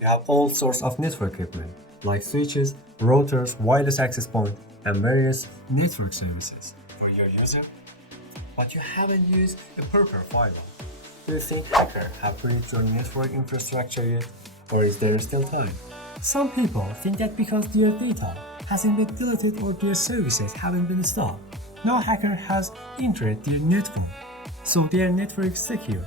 You have all sorts of network equipment, like switches, routers, wireless access points, and various network services for your user, but you haven't used a proper firewall. Do you think hackers have breached your network infrastructure yet, or is there still time? Some people think that because their data hasn't been deleted or their services haven't been stopped, no hacker has entered their network, so their network is secure.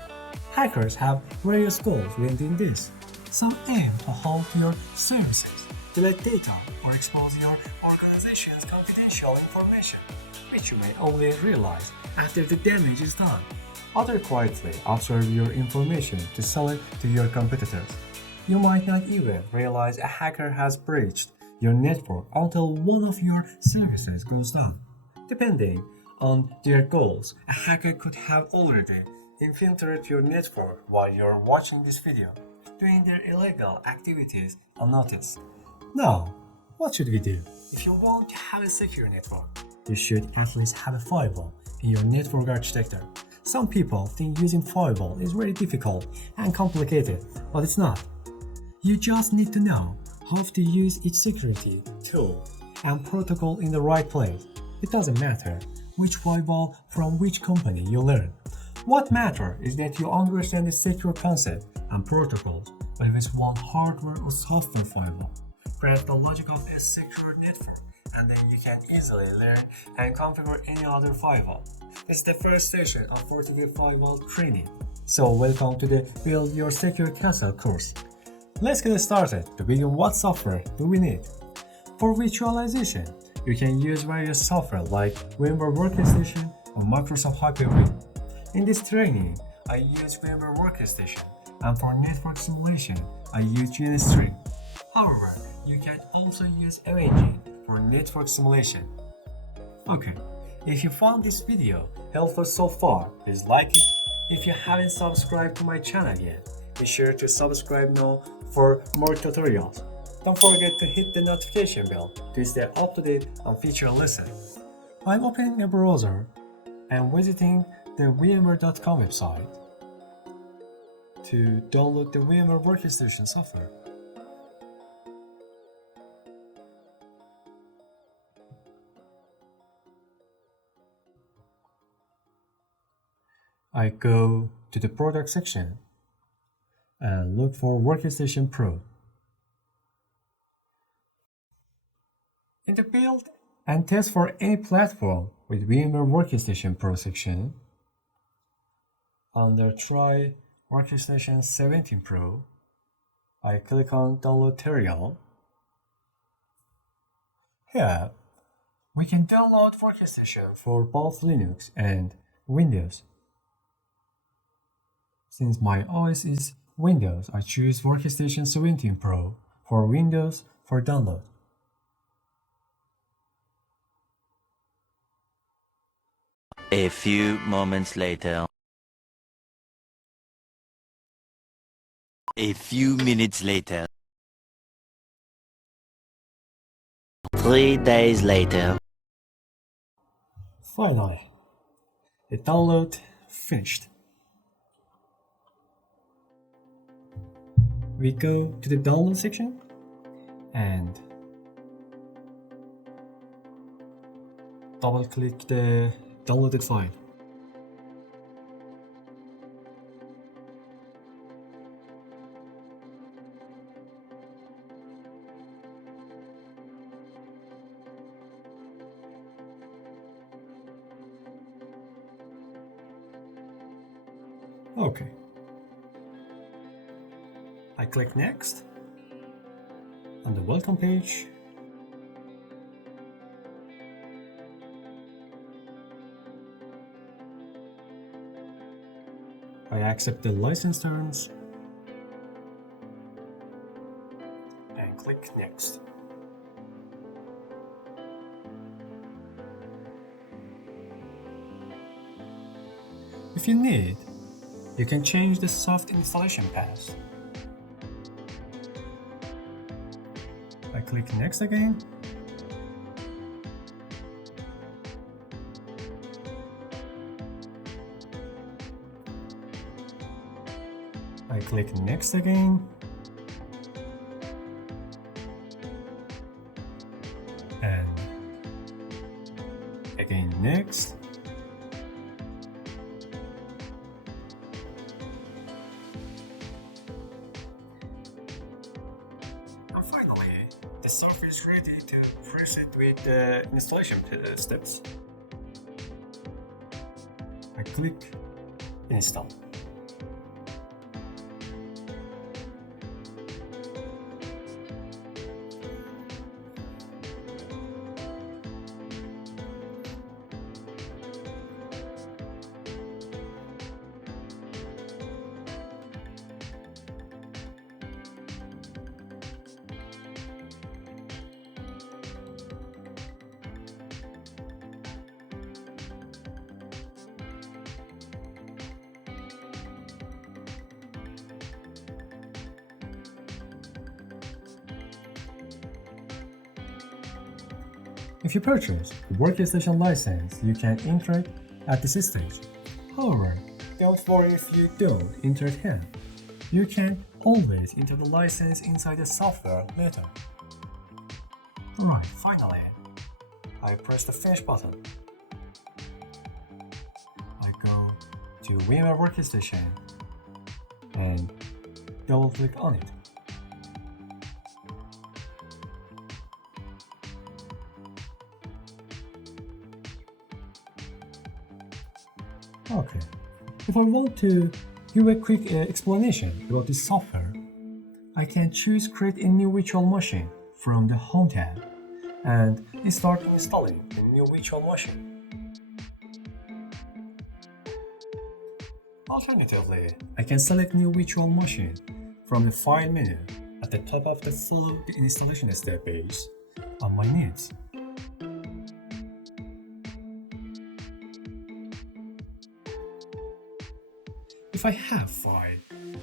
Hackers have various goals within this. Some aim to halt your services, delete data, or expose your organization's confidential information, which you may only realize after the damage is done. Others quietly observe your information to sell it to your competitors. You might not even realize a hacker has breached your network until one of your services goes down. Depending on their goals, a hacker could have already infiltrated your network while you're watching this video, doing their illegal activities unnoticed. Now, what should we do? If you want to have a secure network, you should at least have a firewall in your network architecture. Some people think using firewall is very difficult and complicated, but it's not. You just need to know how to use each security tool and protocol in the right place. It doesn't matter which firewall from which company you learn. What matters is that you understand the secure concept and protocols whether it's one hardware or software firewall. Grasp the logic of a secure network, and then you can easily learn and configure any other firewall. This is the first session of FortiGate Firewall training. So welcome to the Build Your Secure Castle course. Let's get started to begin. What software do we need? For virtualization, you can use various software like VMware Workstation or Microsoft Hyper-V. In this training, I use VMware Workstation, and for network simulation, I use GNS3. However, you can also use MNG for network simulation. Okay, if you found this video helpful so far, please like it. If you haven't subscribed to my channel yet, be sure to subscribe now for more tutorials. Don't forget to hit the notification bell to stay up to date on future lessons. I'm opening a browser and visiting the VMware.com website to download the VMware Workstation software. I go to the product section and look for Workstation Pro. In the build and test for any platform with VMware Workstation Pro section, under Try Workstation 17 Pro, I click on Download Tutorial. Here, we can download Workstation for both Linux and Windows. Since my OS is Windows, I choose Workstation 17 Pro for Windows for download. A few moments later. A few minutes later. 3 days later. Finally, the download finished. We go to the download section and double click the downloaded file. Okay. I click next on the welcome page. I accept the license terms and click next. If you need, you can change the soft installation path. I click next again. I click next again. next. And finally, the software is ready to proceed with the installation steps. I click install. If you purchase the Workstation license, you can enter it at this stage. However, don't worry if you don't enter it here. You can always enter the license inside the software later. Alright, finally, I press the finish button. I go to VMware Workstation and double click on it. Okay, if I want to give a quick explanation about this software, I can choose create a new virtual machine from the Home tab and start installing the new virtual machine. Alternatively, I can select new virtual machine from the file menu at the top of the follow the installation step page on my needs. If I have file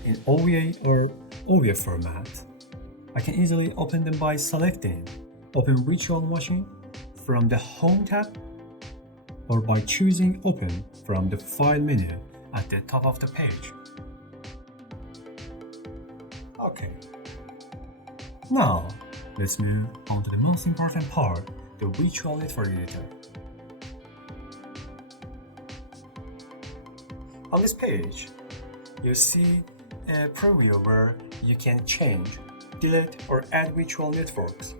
in OVA or OVA format, I can easily open them by selecting Open Virtual Machine from the Home tab or by choosing Open from the File menu at the top of the page. Okay. Now, let's move on to the most important part, the Virtual Network Editor. On this page, you see a preview where you can change, delete, or add virtual networks.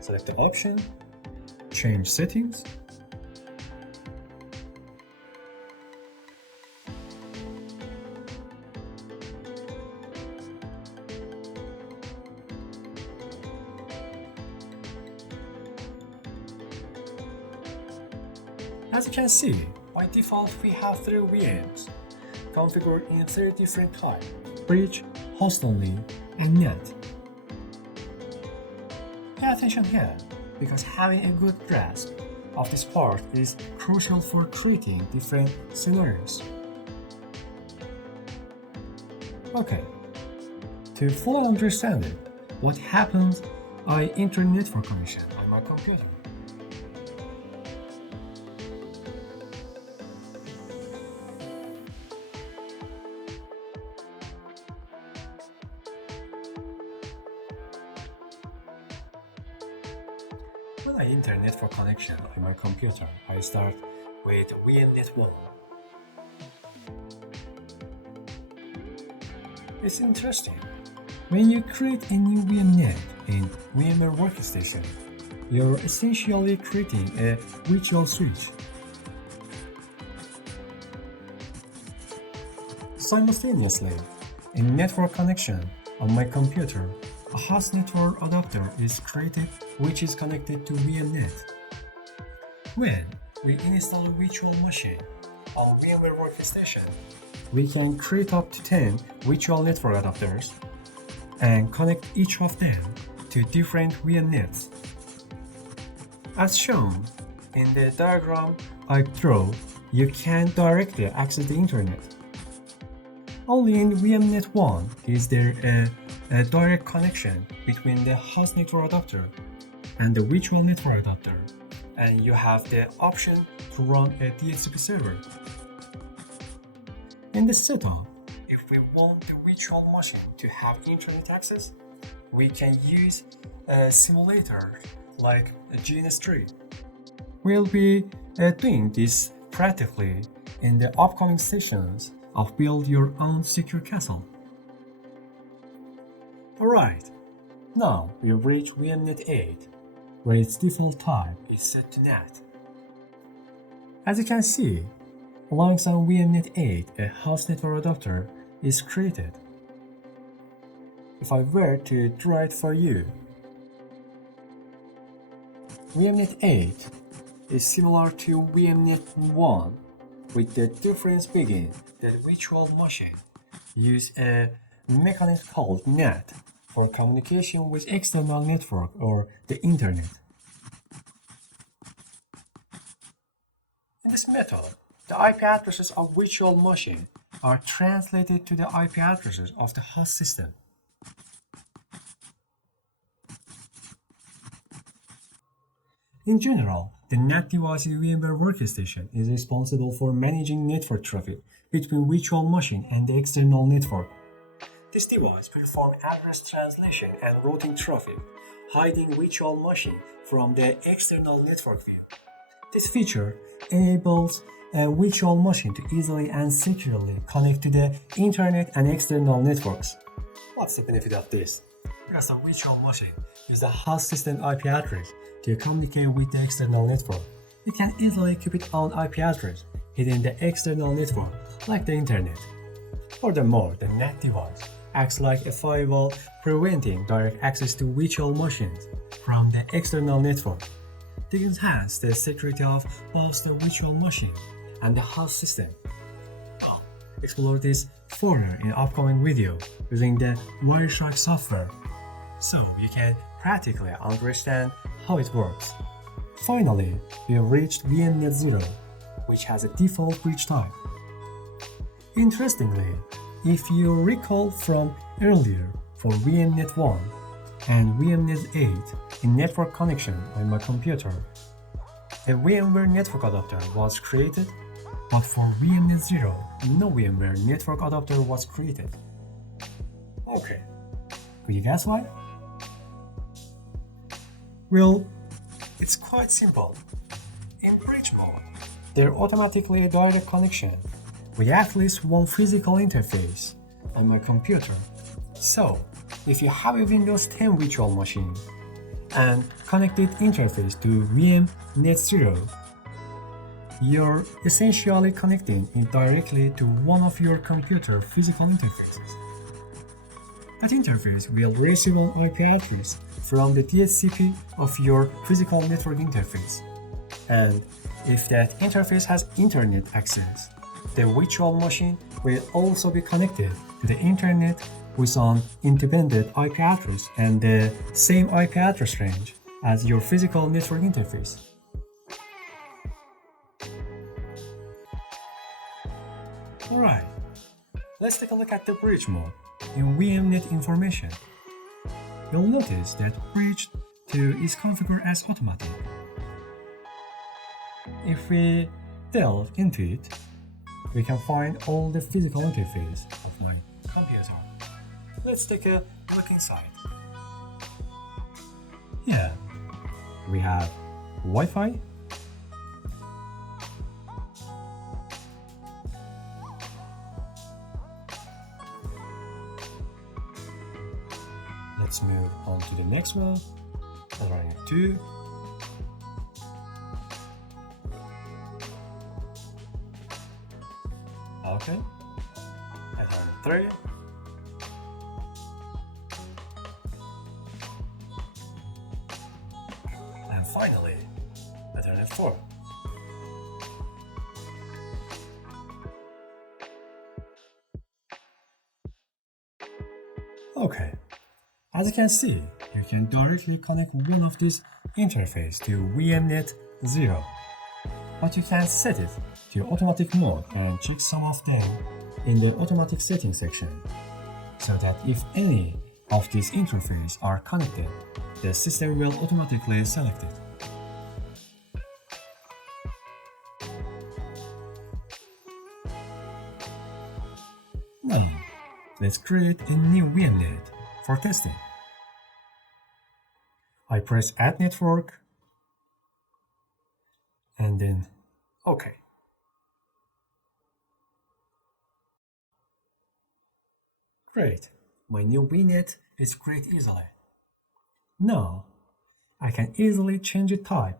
Select the option, change settings, as you can see, by default, we have 3 VMs, configured in 3 different types: bridge, host-only, and net. Pay attention here, because having a good grasp of this part is crucial for treating different scenarios. Okay, to fully understand it, what happens I enter network connection on my computer. When I enter network connection on my computer, I start with VMnet1. It's interesting. When you create a new VMnet in VMware Workstation, you're essentially creating a virtual switch. Simultaneously, in network connection on my computer, a host network adapter is created which is connected to VMnet. When we install a virtual machine on VMware Workstation, we can create up to 10 virtual network adapters and connect each of them to different VMnets. As shown in the diagram I draw, you can directly access the internet. Only in VMnet1 is there a direct connection between the host network adapter and the virtual network adapter, and you have the option to run a DHCP server. In this setup, if we want the virtual machine to have internet access, we can use a simulator like GNS3. We'll be doing this practically in the upcoming sessions of Build Your Own Secure Castle. Alright, now we've reached VMnet 8, where its default type is set to NAT. As you can see, alongside VMnet 8, a host network adapter is created. If I were to draw it for you, VMnet 8 is similar to VMnet 1, with the difference being that virtual machine use a mechanism called NAT for communication with external network or the internet. In this method, the IP addresses of virtual machine are translated to the IP addresses of the host system. In general, the NAT device in VMware Workstation is responsible for managing network traffic between virtual machine and the external network. This device performs address translation and routing traffic, hiding virtual machine from the external network view. This feature enables a virtual machine to easily and securely connect to the internet and external networks. What's the benefit of this? Because a virtual machine uses the host system IP address to communicate with the external network. It can easily keep its own IP address hidden in the external network, like the internet. Furthermore, the NAT device acts like a firewall, preventing direct access to virtual machines from the external network. This enhances the security of both the virtual machine and the host system. I'll explore this further in upcoming video using the Wireshark software, so you can practically understand how it works. Finally, we have reached VMnet 0, which has a default bridge type. Interestingly, if you recall from earlier for VMnet 1 and VMnet 8 in network connection on my computer, a VMware network adapter was created, but for VMnet 0, no VMware network adapter was created. Okay, could you guess why? Well, it's quite simple. In bridge mode, there's automatically a direct connection with at least one physical interface on my computer. So, if you have a Windows 10 virtual machine and connected interface to VMnet 0, you're essentially connecting it directly to one of your computer physical interfaces. That interface will receive an IP address from the DHCP of your physical network interface. And if that interface has internet access, the virtual machine will also be connected to the internet with an independent IP address and the same IP address range as your physical network interface. Alright, let's take a look at the bridge mode in VMnet information. You'll notice that bridge 2 is configured as automatic. If we delve into it, we can find all the physical interface of my computer. Let's take a look inside. Here, we have Wi-Fi, let's move on to the next one, Ethernet 2, okay, Ethernet 3, and finally, Ethernet 4. Okay, as you can see, you can directly connect one of these interfaces to VMnet 0, but you can set it to automatic mode and check some of them in the automatic settings section, so that if any of these interfaces are connected, the system will automatically select it. Now, let's create a new VMnet for testing. I press Add Network and then OK. Great, my new VNet is created easily. Now, I can easily change its type.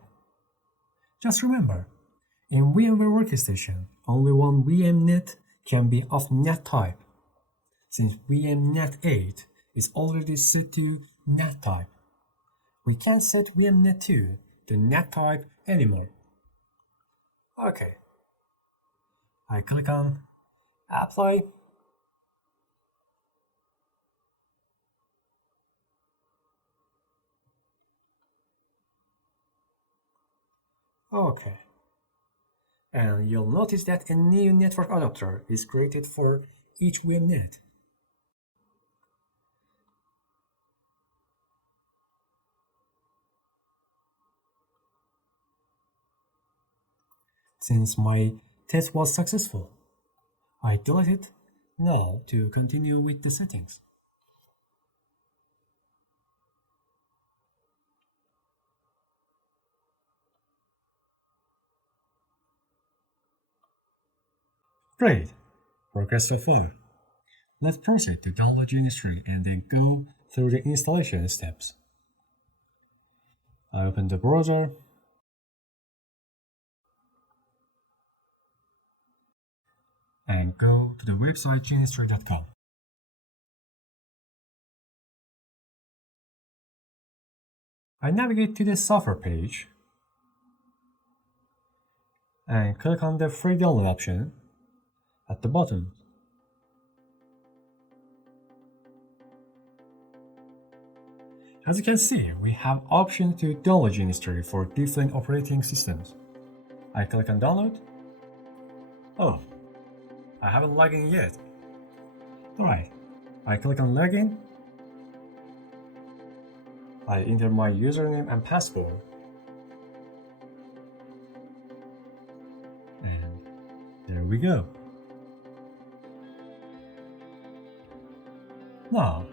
Just remember, in VMware Workstation, only one VMnet can be of NAT type, since VMNet 8 is already set to NAT type. We can't set VMNet 2 to NAT type anymore. Okay. I click on Apply. Okay. And you'll notice that a new network adapter is created for each VMnet. Since my test was successful, I delete it now to continue with the settings. Great! Progress so far. Let's proceed to download GNS3 and then go through the installation steps. I open the browser and go to the website gns3.com. I navigate to the software page and click on the free download option at the bottom. As you can see, we have options to download GNS3 for different operating systems. I click on download. Oh, I haven't logged in yet. Alright, I click on login. I enter my username and password. And there we go. Now,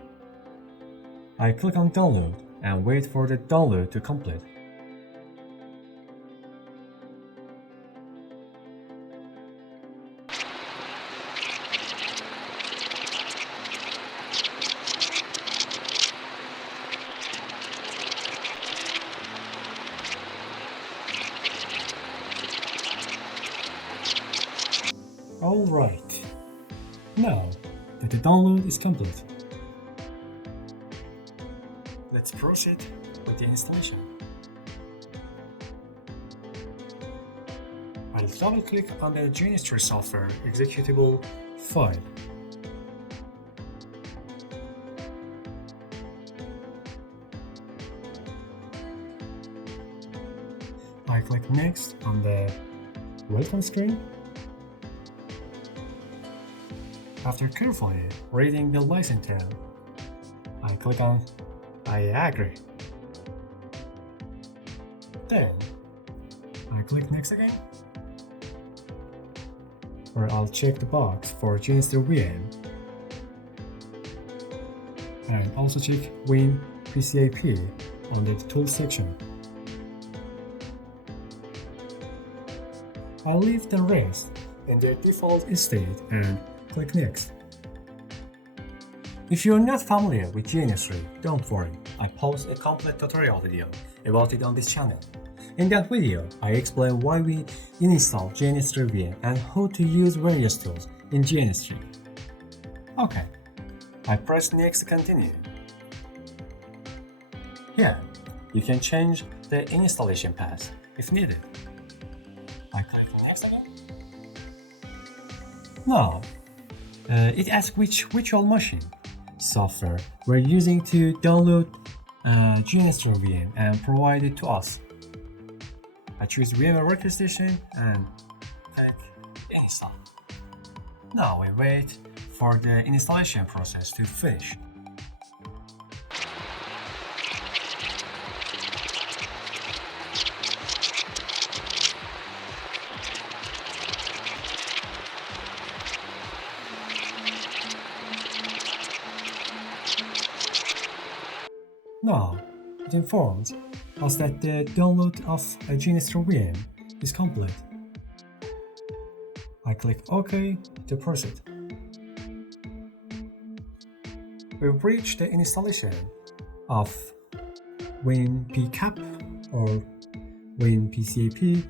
I click on download and wait for the download to complete. Alright, now that the download is complete, let's proceed with the installation. I'll double click on the GNS3 software executable file. I click next on the welcome screen. After carefully reading the license term, I click on I agree. Then I click next again, where I'll check the box for GNS3 VM and also check Win PCIP on the Tools section. I'll leave the rest in their default state and click Next. If you're not familiar with GNS3, don't worry, I post a complete tutorial video about it on this channel. In that video, I explain why we install GNS3 VM and how to use various tools in GNS3. Okay, I press Next to continue. Here, you can change the installation path if needed. I click Next again. Now, it asks which virtual machine software we're using to download GNS3 VM and provide it to us. I choose VMware Workstation and click Install. Now we wait for the installation process to finish. Now, it informs us that the download of a GNS3 VM is complete. I click OK to proceed. We've reached the installation of WinPCAP or WinPCAP.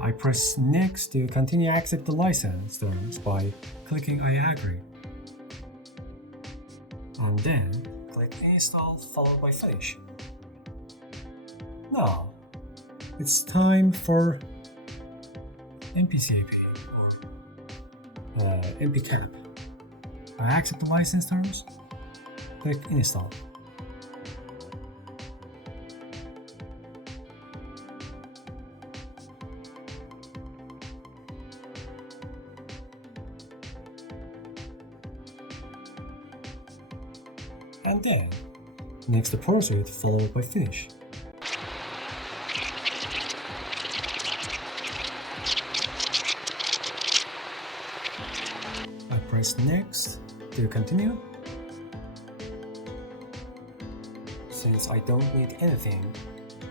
I press Next to continue accept the license terms by clicking I agree. And then click Install followed by Finish. Now, it's time for MPCAP or MPCAP. I accept the license terms, click Install. And then, next the pursuit followed by Finish. I press Next to continue. Since I don't need anything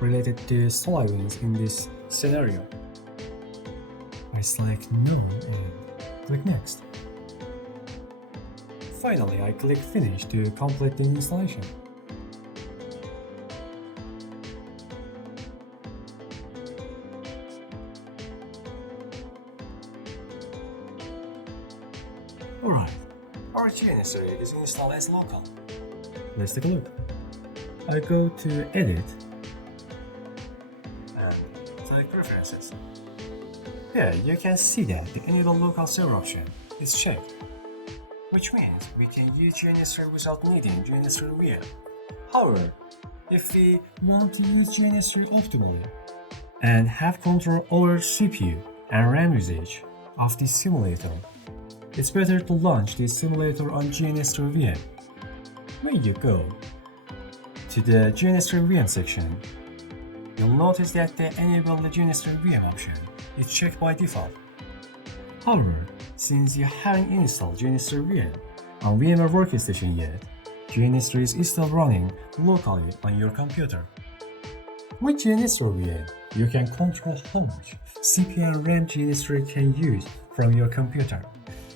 related to SolarWinds in this scenario, I select No and click Next. Finally, I click Finish to complete the installation. Alright, our GNS3 is installed as local. Let's take a look. I go to Edit and select Preferences. Here you can see that the Enable Local Server option is checked, which means we can use GNS3 without needing GNS3 VM. However, if we want to use GNS3 optimally and have control over CPU and RAM usage of this simulator, it's better to launch this simulator on GNS3 VM. When you go to the GNS3 VM section, you'll notice that the Enable the GNS3 VM option is checked by default. However, since you haven't installed GNS3 VM on VMware Workstation yet, GNS3 is still running locally on your computer. With GNS3 VM, you can control how much CPU and RAM GNS3 can use from your computer.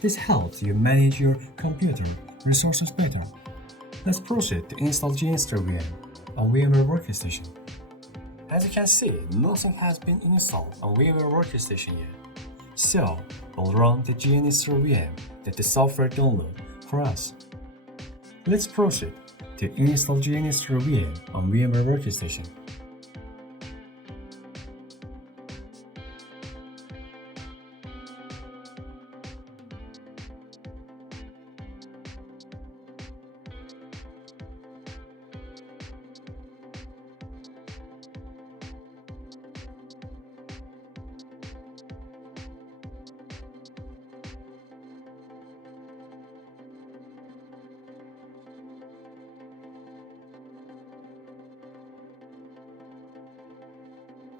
This helps you manage your computer resources better. Let's proceed to install GNS3 VM on VMware Workstation. As you can see, nothing has been installed on VMware Workstation yet. So, we'll run the GNS3 VM that the software download for us. Let's proceed to install GNS3 VM on VMware Workstation.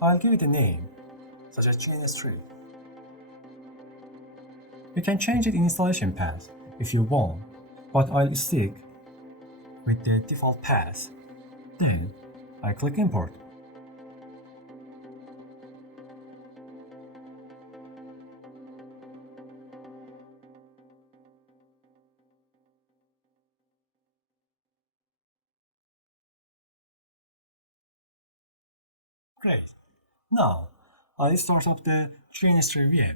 I'll give it a name, such as GNS3. You can change the installation path if you want, but I'll stick with the default path. Then, I click Import. Great. Now, I'll start up the GNS3 VM.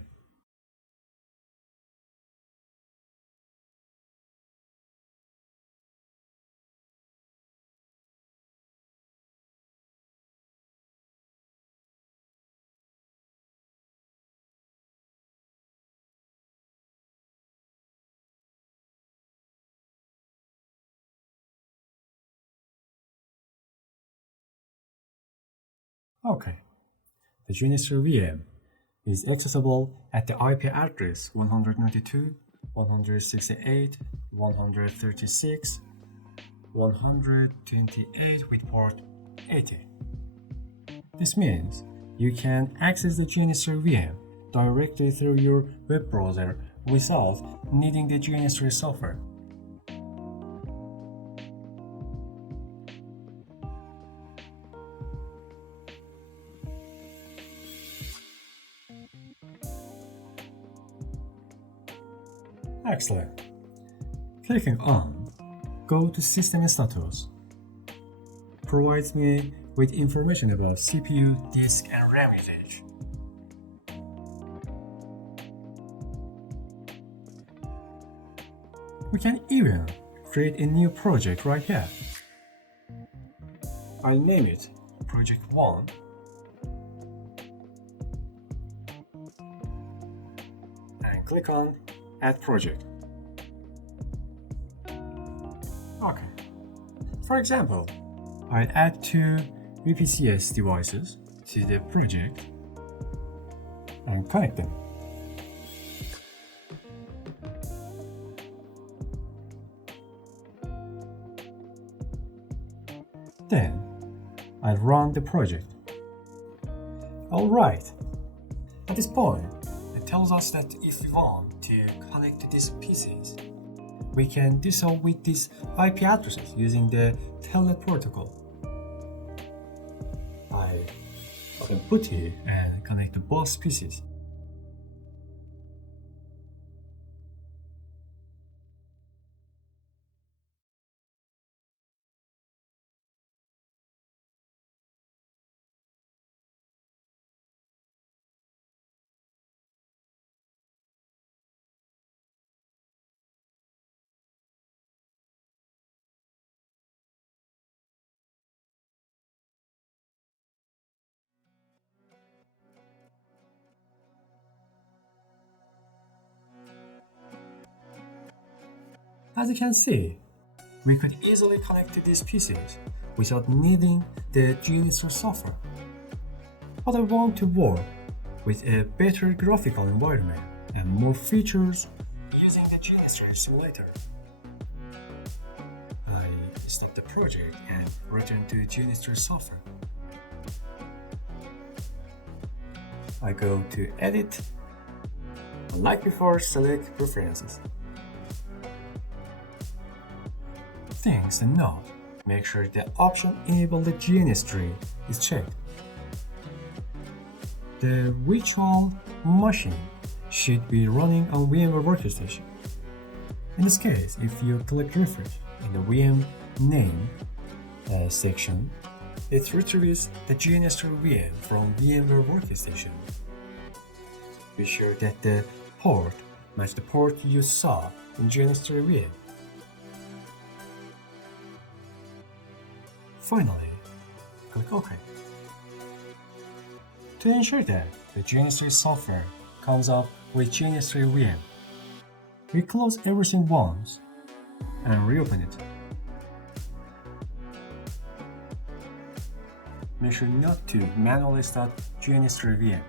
Okay. The GNS3 VM is accessible at the IP address 192, 168, 136, 128 with port 80. This means you can access the GNS3 VM directly through your web browser without needing the GNS3 software. Excellent. Clicking on Go to System Status provides me with information about CPU, disk, and RAM usage. We can even create a new project right here. I'll name it Project 1 and click on Add Project. Okay. For example, I'll add 2 VPCS devices to the project and connect them. Then I'll run the project. Alright, at this point, it tells us that if we want to connect to these PCs, we can do so with these IP addresses using the Telnet protocol. I can put here and connect to both PCs. As you can see, we could easily connect to these PCs without needing the GNS3 software. But I want to work with a better graphical environment and more features using the GNS3 simulator. I stop the project and return to GNS3 software. I go to Edit, and like before, select Preferences. Things to note: make sure the option Enable the GNS3 is checked. The virtual machine should be running on VMware Workstation. In this case, if you click Refresh in the VM name section, it retrieves the GNS3 VM from VMware Workstation. Be sure that the port matches the port you saw in GNS3 VM. Finally, click OK. To ensure that the GNS3 software comes up with GNS3 VM, we close everything once and reopen it. Make sure not to manually start GNS3 VM.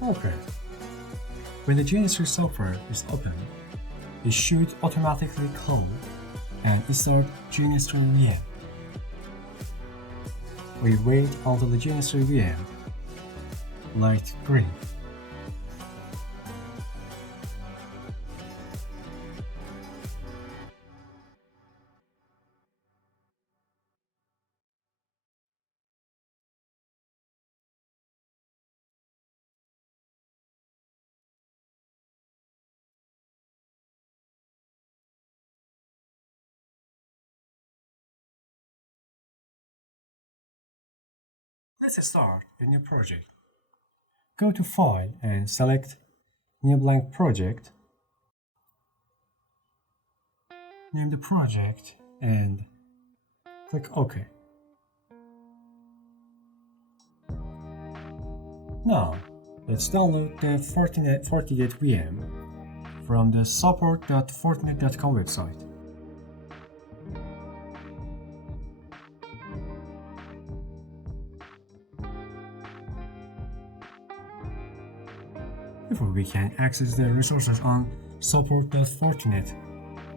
Okay. When the GNS3 software is open, it should automatically close and install GNS3 VM. We wait until the GNS3 VM light green. Let's start a new project. Go to File and select New Blank Project. Name the project and click OK. Now, let's download the FortiGate VM from the support.fortinet.com website. Before we can access the resources on support.fortinet,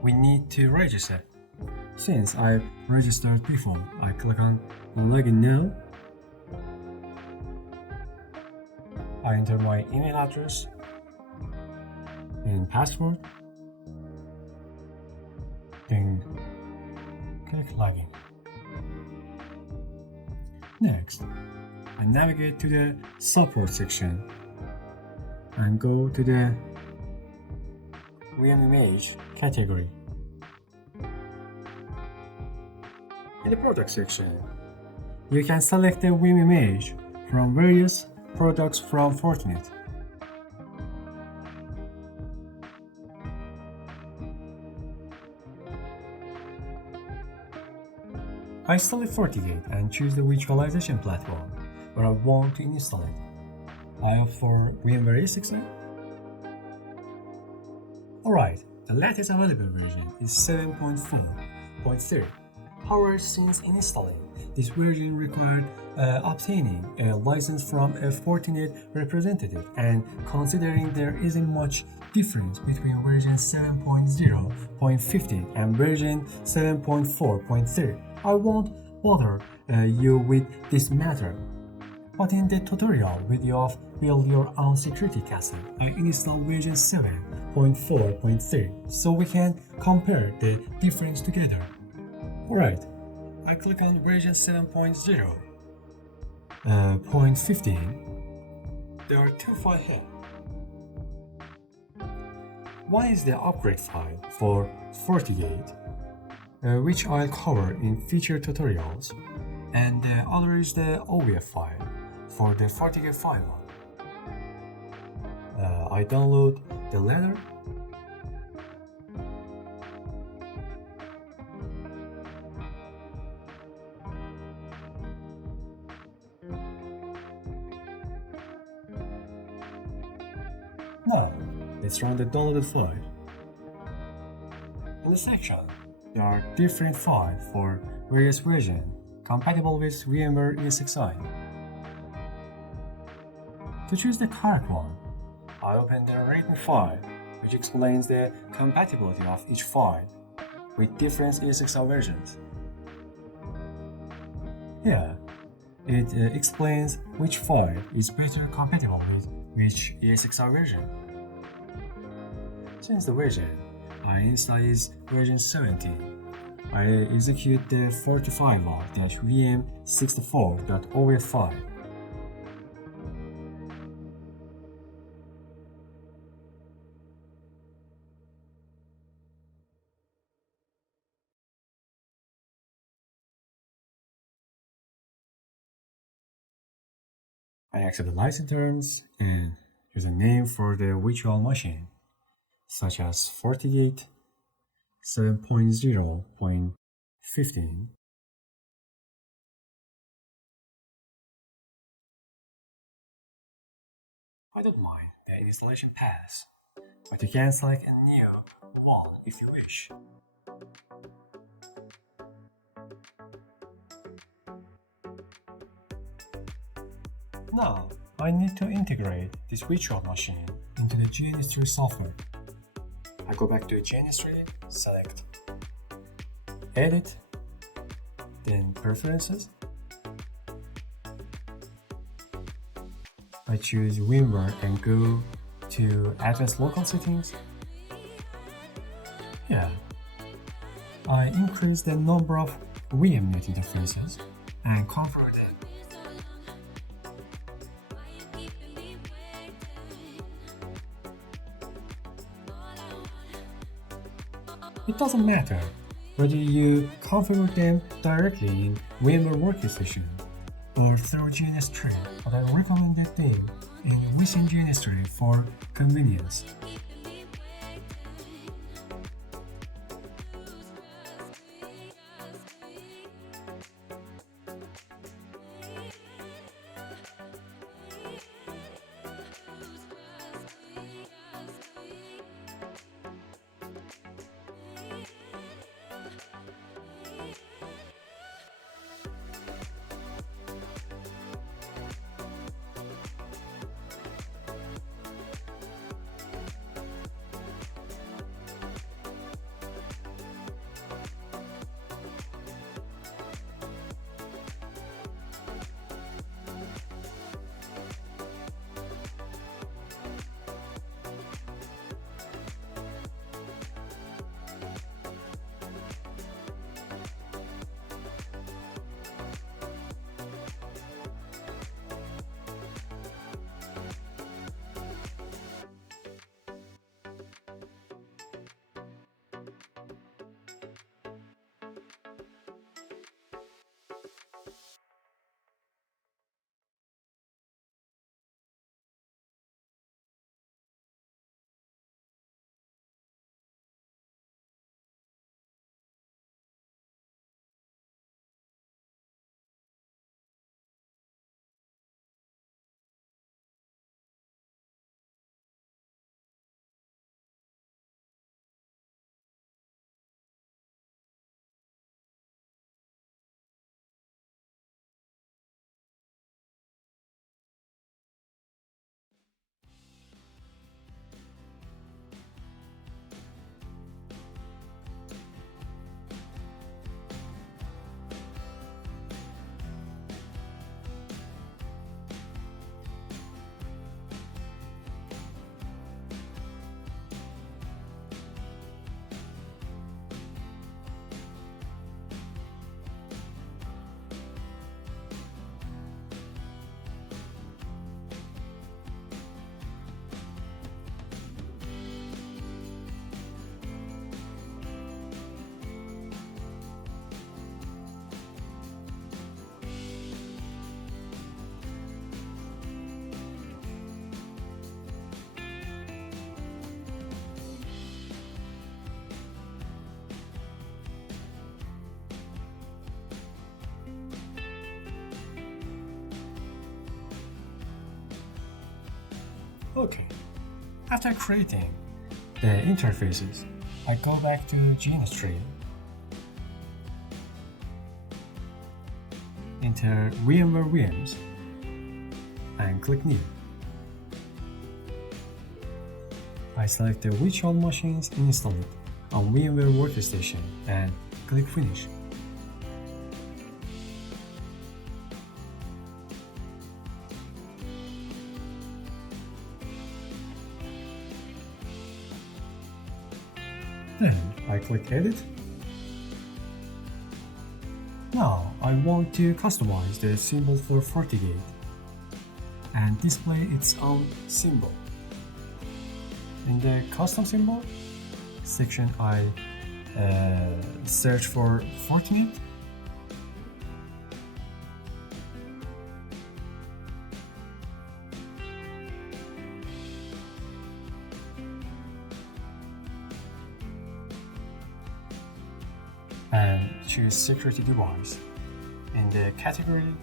we need to register. Since I've registered before, I click on Login Now. I enter my email address and password. Then plugin. Next, I navigate to the support section and go to the VM image category. In the product section, you can select the VM image from various products from Fortinet. I select FortiGate and choose the virtualization platform where I want to install it. I opt for VMware ESXi. Alright, the latest available version is 7.4.3. However, since installing, this version required obtaining a license from a Fortinet representative, and considering there isn't much difference between version 7.0.15 and version 7.4.3, I won't bother you with this matter. But in the tutorial video of Build Your Own Security Castle, I installed version 7.4.3 so we can compare the difference together. Alright, I click on version 7.0.15. There are two files here. One is the upgrade file for FortiGate, which I'll cover in future tutorials, and the other is the OVF file for the FortiGate Firewall. I download the latter. Now, let's run the downloaded file. In the section, there are different files for various versions compatible with VMware ESXi. To choose the correct one, I open the written file, which explains the compatibility of each file with different ESXi versions. Here, it explains which file is better compatible with which ESXi version. Since the version I install is version 17, I execute the FortiFirewall-VM64.ovf file. I accept the license terms and use a name for the virtual machine, such as FortiGate 7.0.15. I don't mind the installation path, but you can select a new one if you wish. Now, I need to integrate this virtual machine into the GNS3 software. I go back to GNS3, select Edit, then Preferences. I choose VMware and go to Advanced Local Settings. Here, I increase the number of VMnet interfaces and configure them. It doesn't matter whether you configure them directly in VMware Workstation or through GNS3, but I recommend that they in within GNS3 for convenience. Okay, after creating the interfaces, I go back to GNS3, enter VMware VMs, and click New. I select the virtual machines installed on VMware Workstation and click Finish. Then I click Edit. Now I want to customize the symbol for FortiGate and display its own symbol. In the custom symbol section, I search for Fortinet. And choose security device in the category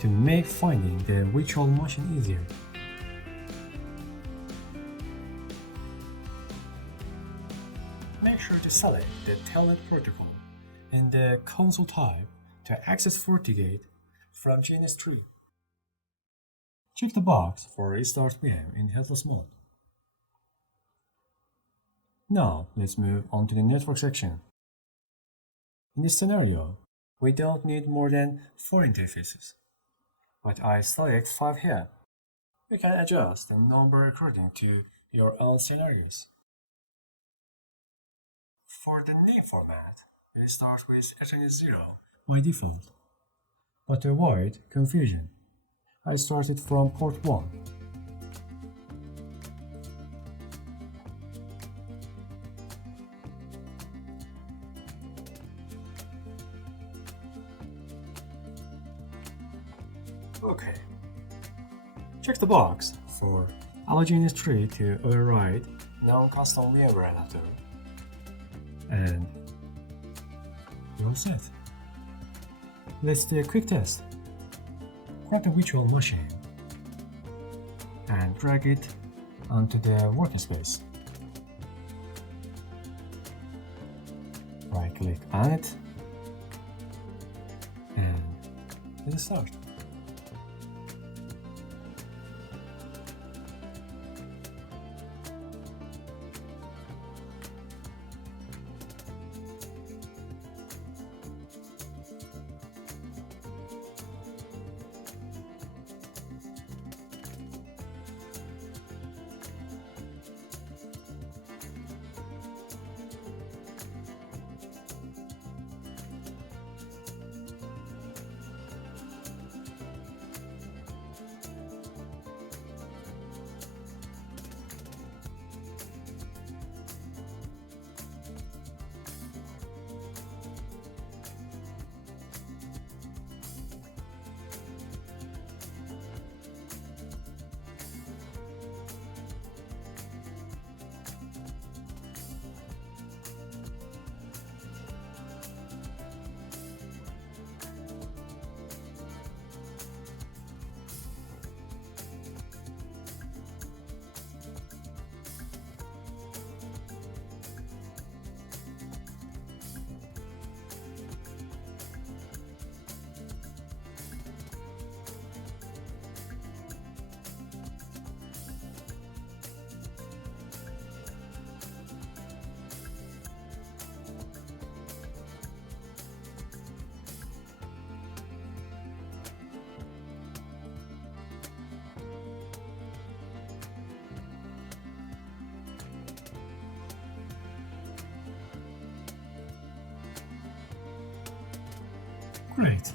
to make finding the virtual machine easier. Make sure to select the Telnet protocol in the console type to access FortiGate from GNS3. Check the box for Restart VM in headless mode. Now let's move on to the network section. In this scenario, we don't need more than 4 interfaces, but I select 5 here. You can adjust the number according to your own scenarios. For the name format, we start with Ethernet 0 by default, but to avoid confusion, I started from port 1. Okay. Check the box for allow GNS3 to override non-custom VMware adapter. And you're all set. Let's do a quick test. Grab the virtual machine and drag it onto the workspace. Right click on it and let's start. Great.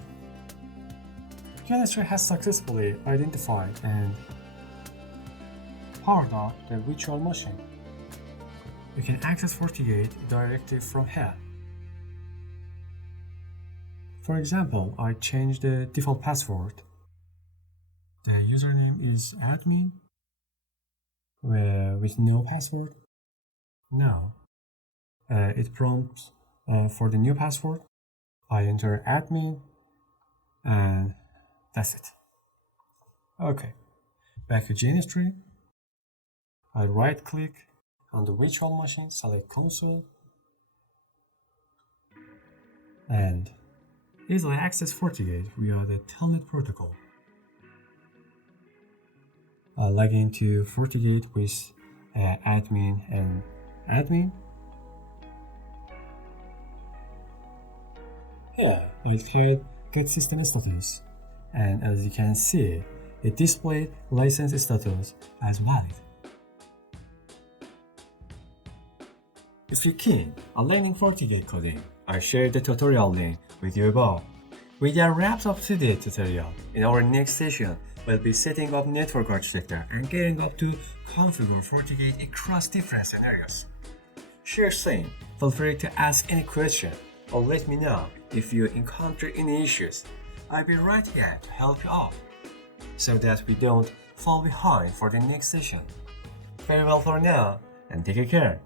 GNS3 has successfully identified and powered up the virtual machine. You can access FortiGate directly from here. For example, I changed the default password. The username is admin with no password. Now, it prompts for the new password. I enter admin and that's it. Okay, back to GNS3. I right click on the virtual machine, select console, and easily access FortiGate via the Telnet protocol. I log into FortiGate with admin and admin. Here, I tried get system status, and as you can see, it displayed license status as valid. If you're keen on learning FortiGate coding, I shared the tutorial link with you above. With that wraps up today's tutorial. In our next session, we'll be setting up network architecture and getting up to configure FortiGate across different scenarios. Sure thing, feel free to ask any question or let me know if you encounter any issues. I'll be right here to help you out so that we don't fall behind for the next session. Farewell for now and take care.